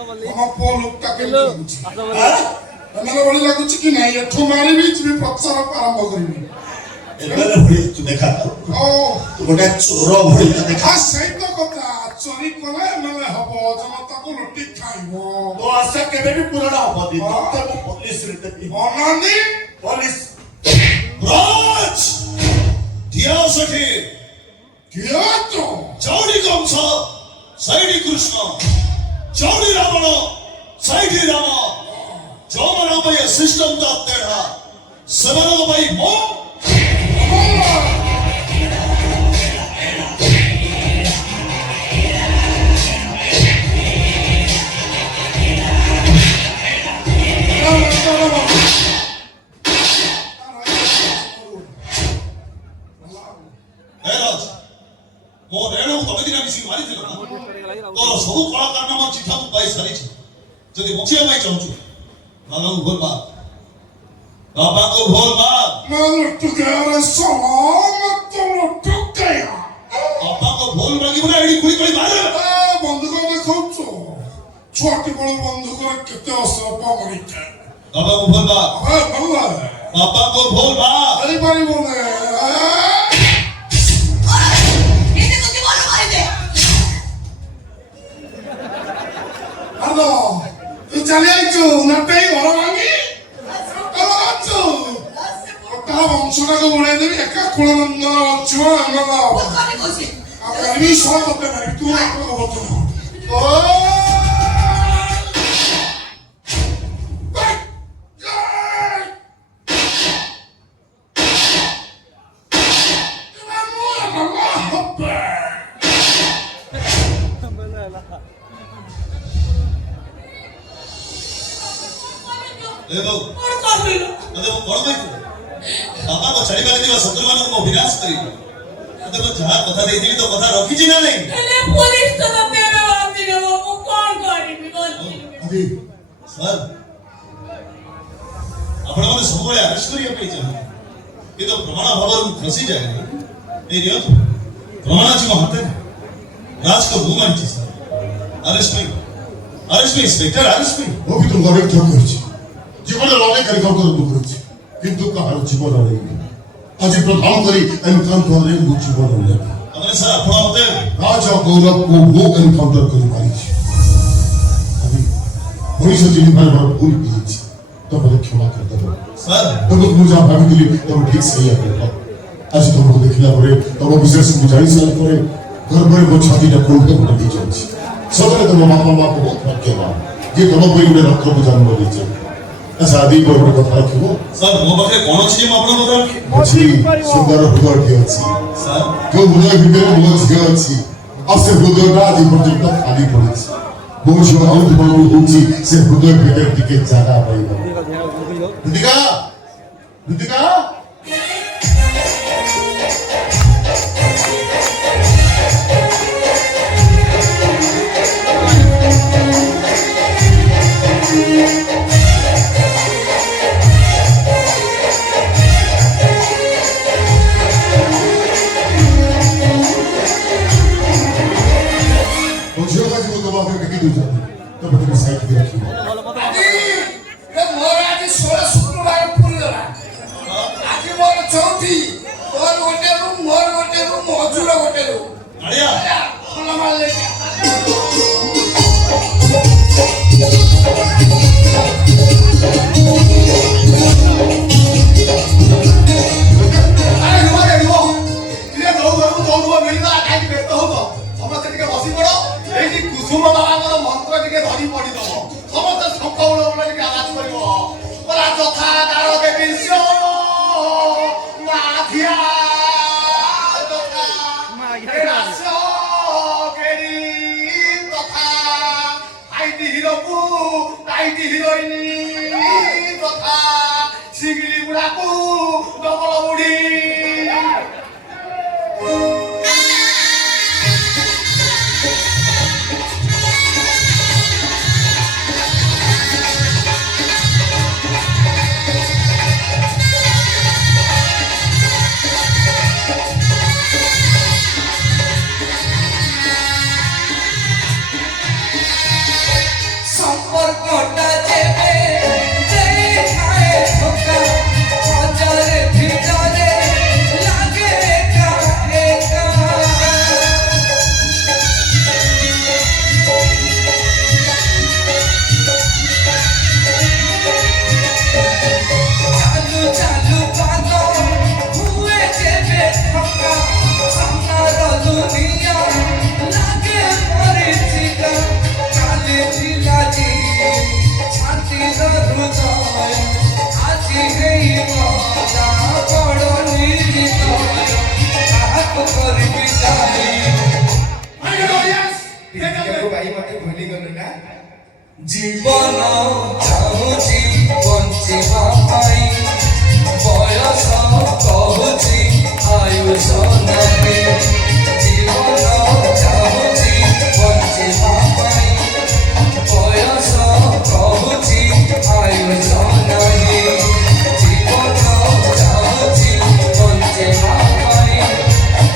ଆମ ପୁଅ ଲୋକଟା କେମିତି ଲାଗୁଛି ଏମାନେ ଭଳି ଲାଗୁଛି କି ନାହିଁ ଏଠୁ ମାରିବି ଯିବି ପ୍ରଚାର ଆରମ୍ଭ କରିବି ଏମାନେ ଭଳି ତୁ ଦେଖା ତୁ ଗୋଟେ ଚୋର ଭଳି ଦେଖା ସେଇ ତ କଥା ଚୋରି କଲେ ଏମାନେ ହବ ଜନତାକୁ ଲୁଟି ଖାଇବ ତୋ ଆଶା କେବେ ବି ପୂରଣ ହବନି ତତେ ମୁଁ ପୋଲିସରେ ଦେବି ଅନାନି ପୋଲିସ ରାଜ ଦିଆ ସେଠି କିଏ ତ ଚౌଡ଼ି କଂସ ସାଇଡି କୃଷ୍ଣ ଚೌଡ଼ି ରାବଣ ସାଇଡି ରାମ ଯୋଉମାନଙ୍କ ପାଇଁ ସିଷ୍ଟମ ଟା ତେଢା ସେମାନଙ୍କ ପାଇଁ ମୁଁ ମୋ ରେଣୁକୁ ତମେ ଦିନ ମିଶିକି ମାରିଥିଲ ନା ତୋର ସବୁ କଳାକାରନାମା ଚିଠା ମୁଁ ପାଇ ସାରିଛି ଯଦି ବଞ୍ଚିବା ପାଇଁ ଚାହୁଁଛୁ ବାବାଙ୍କୁ ଭୁଲ ମାଗ ବାବାଙ୍କୁ ଭୁଲ ମାଗ मैं लुट गया रे साला मैं तो लुट गया ବାପାଙ୍କୁ ଭୁଲ ମାଗିବୁ ନା ଏଠି ଗୁଳି କରି ମାରେ ବନ୍ଧୁକ ଦେଖାଉଛୁ ଛୁଆଟି ବଳ ବନ୍ଧୁକରେ କେତେ ଅସରପା ମାରିଥାଏ ବାବାଙ୍କୁ ଭୁଲ ମାଗ ଭଲ ବାପାଙ୍କୁ ଭୁଲ ମାଗ ହେଇପାରିବନି Ardo, tu cari aja, nanti orang lagi. Kalau aja, kalau bangsa aku boleh jadi ekak kulan cuma enggak. Apa ini soal apa nih? Itu aku nggak betul. देखो अरे वो कौन भाई बाबा को चली बाली दिवा शत्रुमान को विनाश करी अरे वो जहां कथा दे दी तो कथा रखी जी ना नहीं अरे पुलिस तो तेरा आदमी है वो कौन करी बोल अभी सर आपण माने सबले अरेस्ट करिया पे चाहे ये तो प्रमाण भावर फसी जाए ए रियो प्रमाणाची महत्व राज को भूमान छी सर अरेस्ट में इंस्पेक्टर अरेस्ट में वो भी तुम गरीब ठोक कर জীবনে অনেক কারিগর করেছি কিন্তু কাহার জীবন নেই আজ প্রধান করি এনকাউন্টারে মু জীবন নেই আমরা স্যার আপনার মতে রাজ গৌরব কো মু এনকাউন্টার করে পারিছি আমি মনীষ যিনি ভাই বড় ভুল পেয়েছি তোমাকে ক্ষমা করে দেব স্যার তবে মু যা ভাবিলি তুমি ঠিক সেই আপনি আজ তোমাকে দেখিলা পরে তোমার বিশেষ মু জানি সারা পরে গর্বরে মো ছাতিটা কোলকে পড়ে দিয়ে যাচ্ছে সকালে তোমার বাবা মা বহুত ধন্যবাদ যে তোমার বই গুলো রক্ত জন্ম দিয়েছে शादी को बड़ कथा रखिबो सर मो पाखे कोन अछि हम आपन बता अछि सुंदर हृदय के अछि सर जो हृदय भीतर मो झियो अछि असे हृदयटा आदि पर्यंत खाली पड़िछि बहु जीवन बहुत बड़ होछि से हृदय भीतर टिके जागा पाइबो ऋतिका ऋतिका ଜୀବନ ଚାହୁଁଛି